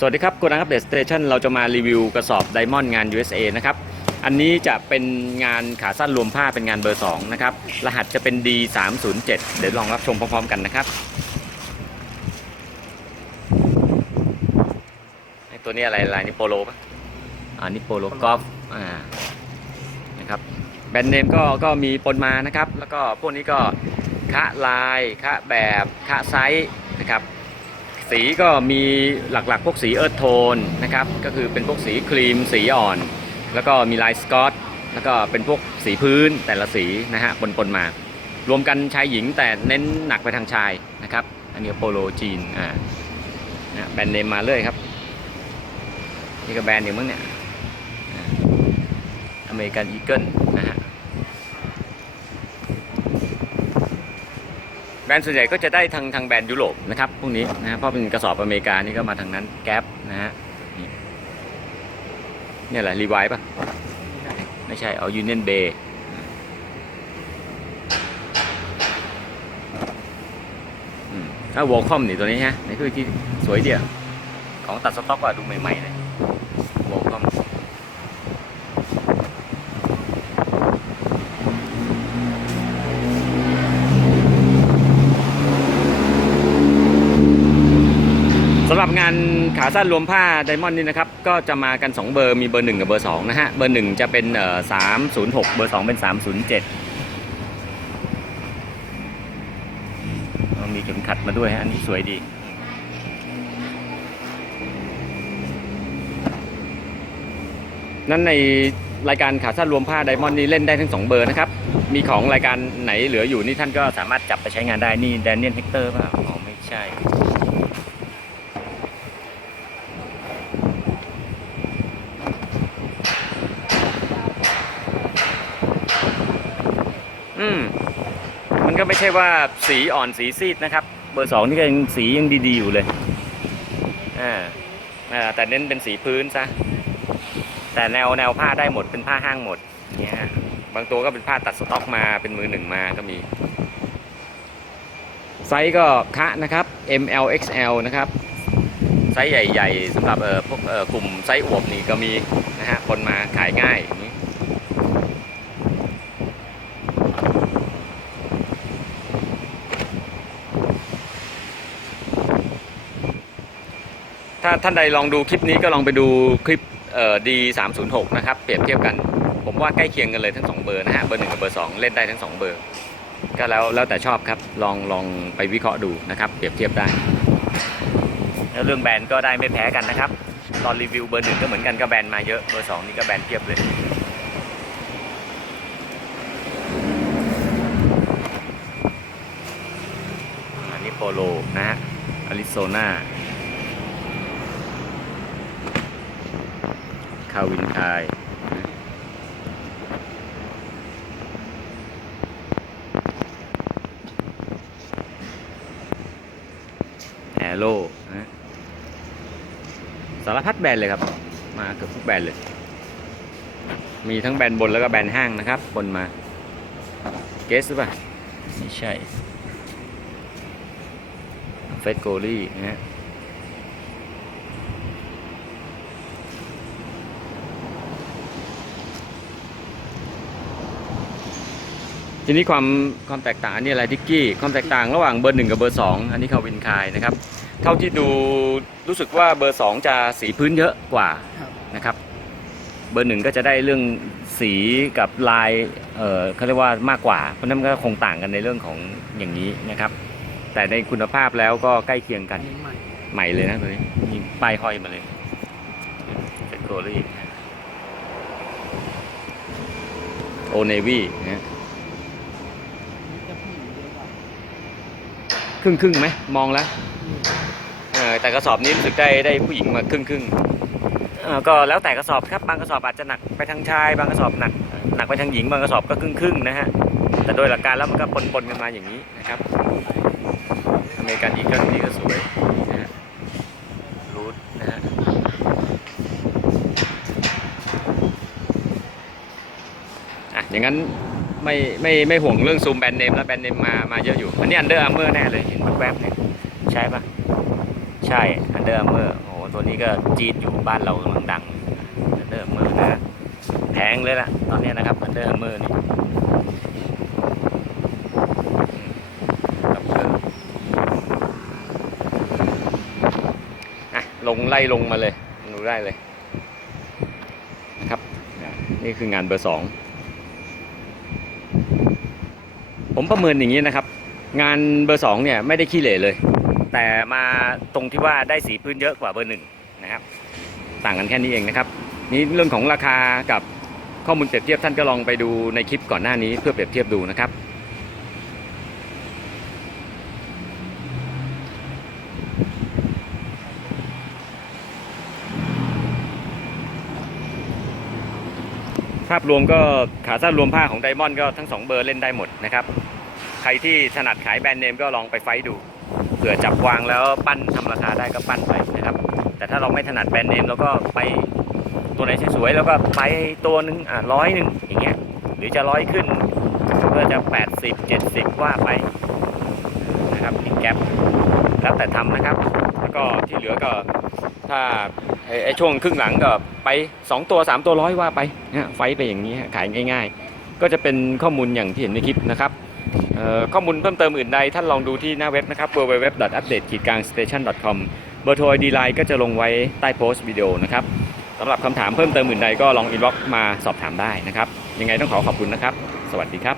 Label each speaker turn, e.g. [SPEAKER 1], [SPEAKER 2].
[SPEAKER 1] สวัสดีครับกูนังอัปเดตสเตชันเราจะมารีวิวกระสอบไดมอนด์งาน USA นะครับ อันนี้จะเป็นงานขาสั้นรวมผ้าเป็นงานเบอร์ 2 นะครับ รหัสจะเป็น D307 เดี๋ยวลองรับชมพร้อมๆกันนะครับ ไอตัวนี้อะไรลายนี่โปโลปะอ่านี่โปโลกอล์ฟอ่านะครับ แบรนด์เนมก็ก็มีปนมานะครับ แล้วก็พวกนี้ก็คะลายคะแบบคะไซส์นะครับ สีก็มีหลักๆ พวกสีเอิร์ธโทนนะครับ ก็คือเป็นพวกสีครีม สีอ่อน แล้วก็มีลายสกอต แล้วก็เป็นพวกสีพื้นแต่ละสีนะฮะปนๆมา รวมกันชายหญิงแต่เน้นหนักไปทางชายนะครับ อันนี้โปโลจีน อ่านะแบรนด์เนมมาเลยครับ นี่ก็แบรนด์หนึ่งมั้งเนี่ย อเมริกันอีเกิลนะฮะ แบรนด์ส่วนใหญ่ก็จะได้ทางทางแบรนด์ยุโรปนะครับพวกนี้นะฮะเพราะเป็นกระสอบอเมริกานี่ก็มาทางนั้นแก๊ปนะฮะนี่เนี่ยแหละรีไวป่ะ ไม่ใช่เอายูเนียนเบย์ถ้าวอลคอมนี่ตัวนี้ฮะนี่คือที่สวยเดียวของตัดสต็อกว่าดูใหม่ๆเลยวอลคอม สำหรับงานขาสั้นรวมผ้าไดมอนด์นี่นะครับ ก็จะมากัน 2 เบอร์มีเบอร์ 1 กับเบอร์ 2 นะฮะ เบอร์ 1 จะเป็นเอ่อ306 เบอร์ 2 เป็น 307 มีเข็มขัดมาด้วยฮะ อันนี้สวยดีนั่นในรายการขาสั้นรวมผ้าไดมอนด์นี่เล่นได้ทั้ง 2 เบอร์นะครับ มีของรายการไหนเหลืออยู่นี่ท่านก็สามารถจับไปใช้งานได้นี่แดเนียลเฮกเตอร์ป่ะอ๋อไม่ใช่ อืมมันก็ไม่ใช่ว่าสีอ่อนสีซีดนะครับ เบอร์สองนี่ก็ยังสียังดีๆอยู่เลยอ่าอ่าแต่เน้นเป็นสีพื้นซะแต่แนวแนวผ้าได้หมดเป็นผ้าห้างหมดเนี่ยบางตัวก็เป็นผ้าตัดสต็อกมาเป็นมือหนึ่งมาก็มีไซส์ก็คะนะครับ ML XL นะครับไซส์ใหญ่ๆสำหรับเอ่อพวกเอ่อกลุ่มไซส์อวบนี่ก็มีนะฮะคนมาขายง่ายอย่างนี้ ถ้าท่านใดลองดูคลิปนี้ก็ลองไปดูคลิปเอ่อ D306 นะครับ เปรียบเทียบกัน ผมว่าใกล้เคียงกันเลยทั้งสองเบอร์นะฮะ เบอร์หนึ่งกับเบอร์สองเล่นได้ทั้งสองเบอร์ ก็แล้วแล้วแต่ชอบครับ ลองลองไปวิเคราะห์ดูนะครับ เปรียบเทียบได้ แล้วเรื่องแบรนด์ก็ได้ไม่แพ้กันนะครับ ตอนรีวิวเบอร์หนึ่งก็เหมือนกันก็แบรนด์มาเยอะ เบอร์สองนี่ก็แบรนด์เทียบเลยอันนี้โปโลนะฮะอาริโซนาาวินไทยแอโร่สารพัดแบรนด์เลยครับ มาเกือบทุกแบรนด์เลย มีทั้งแบรนด์บนแล้วก็แบรนด์ห้างนะครับ บนมา เกสหรือเปล่า ไม่ใช่ เฟสโกลี่นะฮะ ทีนี้ความความแตกต่างอันนี้อะไรทิกกี้ความแตกต่างระหว่างเบอร์หนึ่งกับเบอร์สองอันนี้คาวินคายนะครับ เท่าที่ดูรู้สึกว่าเบอร์สองจะสีพื้นเยอะกว่านะครับ เบอร์หนึ่งก็จะได้เรื่องสีกับลายเออเขาเรียกว่ามากกว่า เพราะฉะนั้นมันก็คงต่างกันในเรื่องของอย่างนี้นะครับ แต่ในคุณภาพแล้วก็ใกล้เคียงกัน
[SPEAKER 2] นใหม่
[SPEAKER 1] ใหม่เลยนะตัวนี้มีป้ายห้อยมาเลยเป็นโกลี่โอเนวี่นะ
[SPEAKER 2] ผู้หญิงเยอะกว่า
[SPEAKER 1] ค รึ่งครึ่งไหมมองแล้วเออแต่กระสอบนี้รู้สึกได้ได้ผู้หญิงมาครึ่งครึ่งเออก็แล้วแต่กระสอบครับบางกระสอบอาจจะหนักไปทางชาย บางกระสอบหนักหนักไปทางหญิง บางกระสอบก็ครึ่งครึ่งนะฮะแต่โดยหลักการแล้วมันก็ปนปนๆกันมาอย่างนี้นะครับอเมริกันอีเกิลนี่ก็สวยนะฮะรูทนะฮะอะอย่างนั้น ไม่ไม่ไม่ห่วงเรื่องซูมแบรนด์เนมแล้วแบรนด์เนมมามาเยอะอยู่ อันนี้อันเดอร์อาร์เมอร์แน่เลยเห็นแวบๆเนี่ยใช่ปะใช่ Under Armour โอ้โหตัวนี้ก็จีดอยู่บ้านเรากำลังดังอันเดอร์อาร์เมอร์นะแพงเลยล่ะตอนนี้นะครับอันเดอร์อาร์เมอร์นี่ลงไล่ลงมาเลยดูได้เลยนะครับ นี่คืองานเบอร์สอง ผมประเมินอย่างนี้นะครับ งานเบอร์สองเนี่ยไม่ได้ขี้เหร่เลย แต่มาตรงที่ว่าได้สีพื้นเยอะกว่าเบอร์หนึ่งนะครับ ต่างกันแค่นี้เองนะครับ นี่เรื่องของราคากับข้อมูลเปรียบเทียบท่านก็ลองไปดูในคลิปก่อนหน้านี้เพื่อเปรียบเทียบดูนะครับ ภาพรวมก็ขาสั้นรวมผ้าของไดมอนด์ก็ทั้งสองเบอร์เล่นได้หมดนะครับ ใครที่ถนัดขายแบรนด์เนมก็ลองไปไฟดูเผื่อจับวางแล้วปั้นทำราคาได้ก็ปั้นไปนะครับ แต่ถ้าเราไม่ถนัดแบรนด์เนมเราก็ไปตัวไหนสวยๆแล้วก็ไปตัวหนึ่งอะร้อยหนึ่งอย่างเงี้ยหรือจะร้อยขึ้นก็จะ 80 70 ว่าไปนะครับอีกแก๊ป แล้วแต่ทำนะครับ แล้วก็ที่เหลือก็ถ้าไอ้ช่วงครึ่งหลังก็ไป 2 ตัว 3 ตัวร้อยว่าไปนะไฟไปอย่างนี้ขายง่าย ๆ ก็จะเป็นข้อมูลอย่างที่เห็นในคลิปนะครับข้อมูลเพิ่มเติมอื่นใดท่านลองดูที่หน้าเว็บนะครับ www.update-station.com เบอร์โทร ID Line ก็จะลงไว้ใต้โพสต์วิดีโอนะครับสำหรับคำถามเพิ่มเติมอื่นใดก็ลองอินบ็อกซ์มาสอบถามได้นะครับ ยังไงต้องขอขอบคุณนะครับ สวัสดีครับ